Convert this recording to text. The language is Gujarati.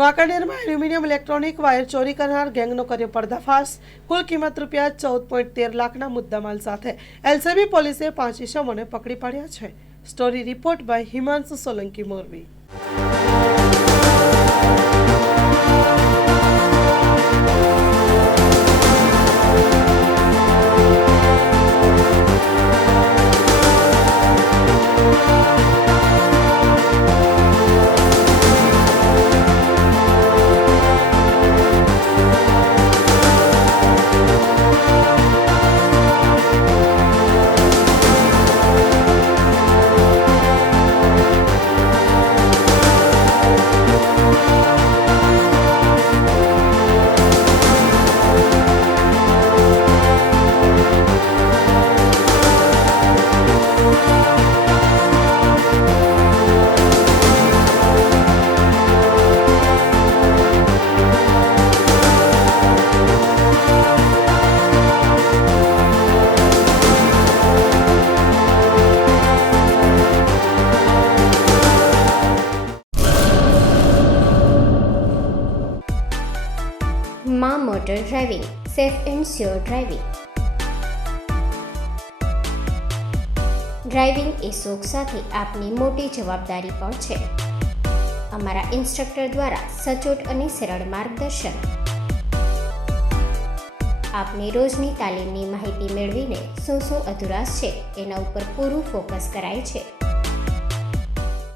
વાંકાનેરમાં એલ્યુમિનિયમ ઇલેક્ટ્રોનિક વાયર ચોરી કરનાર ગેંગનો કર્યો પર્દાફાશ। કુલ કિંમત ₹14.13 લાખના મુદ્દામાલ સાથે એલસીબી પોલીસે 5 ઇસમોને પકડી પાડ્યા છે। Story report by Himanshu Solanki Morbi. માં motor driving, safe and sure driving. Driving એ શોખ સાથે આપની મોટી જવાબદારી પણ છે। અમારા ઇન્સ્ટ્રક્ટર દ્વારા સચોટ અને સરળ માર્ગદર્શન। આપની રોજની તાલીમની માહિતી મેળવીને શું અધુરાશ છે એના ઉપર પૂરું ફોકસ કરાય છે।